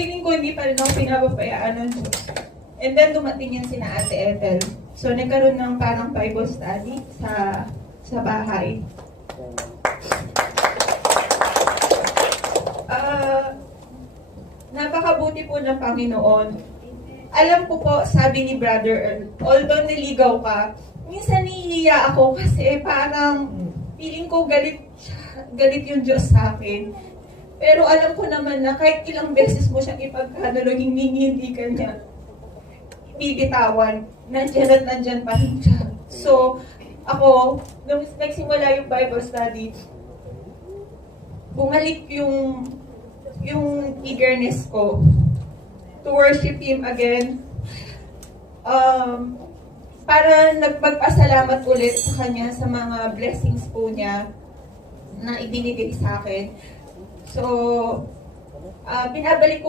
feeling ko hindi pa rin ako pinapapayaan ng Diyos. And then dumating yan sina Ate Ethel. So nagkaroon ng parang Bible study sa bahay. Napakabuti po ng Panginoon. Alam ko po, sabi ni Brother Earl, although niligaw ka, minsan nahihiya ako kasi parang feeling ko galit yung Diyos sa akin. Pero alam ko naman na kahit ilang beses mo siyang ipagkadalo, hindi ka niya bibitawan. Nandyan at nandyan pa rin siya. So, ako, nung nagsimula yung Bible study, bumalik yung eagerness ko to worship Him again. Para nagpagpasalamat ulit sa Kanya sa mga blessings po niya na ibinigay sa akin. So, binabalik ko